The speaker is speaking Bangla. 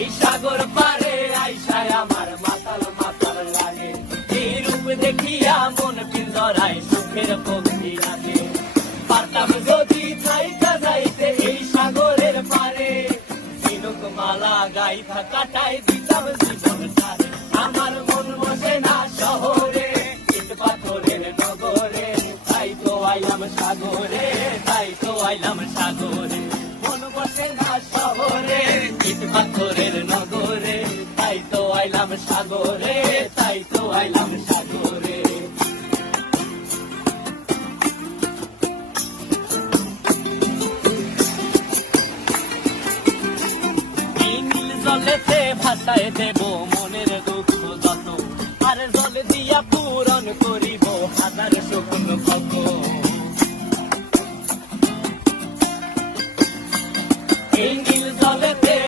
এই সাগর পারে আইসায় আমার মাতাল মাতাল লাগে, এই রূপ দেখিয়া মন পিঞ্জরায় সুখের পক্ষী লাগে। পারতাম যদি থাইকা যাইতে এই সাগরের পারে, ঝিনুক মালা গাইথা কাটাই দিতাম জীবন তারে। আমার মন বসে না শহরে, ইট পাথরের নগরে, তাই তো আইলাম সাগরে, তাই তো আইলাম সাগরে। মন বসে না শহরে, ইট পাথরের নগরে, তাই তো আইলাম সাগরে, তাই তো আইলাম সাগরে। জলেতে ভাসায় দেব মনের দুঃখ যত, আর জল দিয়া পূরণ করিব হাজার শুকনো কত।